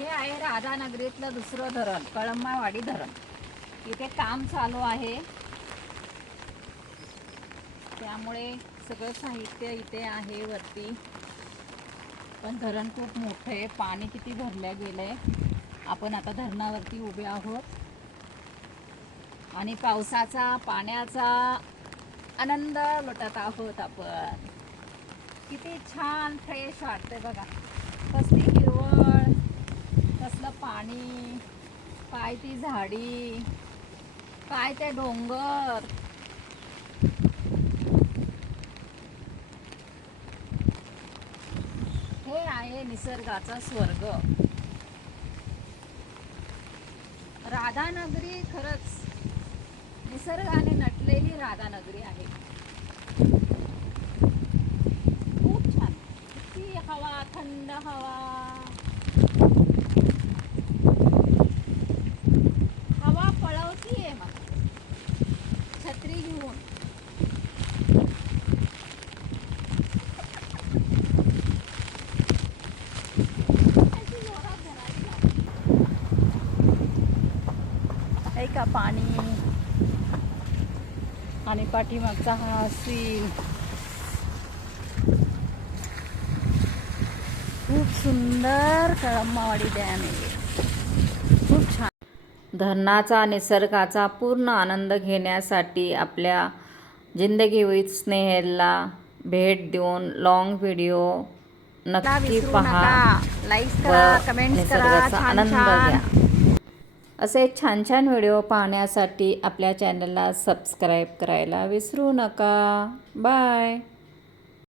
हे आहे राधानगरीतलं दुसरं धरण, कळंबावाडी धरण. इथे काम चालू आहे, त्यामुळे सगळं साहित्य इथे आहे वरती. पण धरण खूप मोठं आहे, पाणी किती भरल्या गेलंय. आपण आता धरणावरती उभे आहोत आणि पावसाचा पाण्याचा आनंद लुटत आहोत आपण. किती छान फ्रेश वाटते बघा. कसली हिरवळ, कसलं पाणी, काय ती झाडी, काय ते डोंगर. हे आहे निसर्गाचा स्वर्ग. राधानगरी खरंच निसर्गाने नटलेली राधानगरी आहे. खूप छान, किती हवा, थंड हवा. हवा पळवतीये मला छत्री घेऊन. आहे का पाणी आणि पाठीमागचा हा सीन खूप सुंदर. कळंबावाडी डॅम आहे, खूप छान. धरणाचा निसर्गाचा पूर्ण आनंद घेण्यासाठी आपल्या जिंदगी विथ स्नेहलला भेट देऊन लॉंग व्हिडिओ नक्की पहा, लाईक करा, कमेंट्स करा, आनंद घ्या. असे छान छान व्हिडिओ पाहण्यासाठी आपल्या चॅनलला सबस्क्राईब करायला विसरू नका. बाय.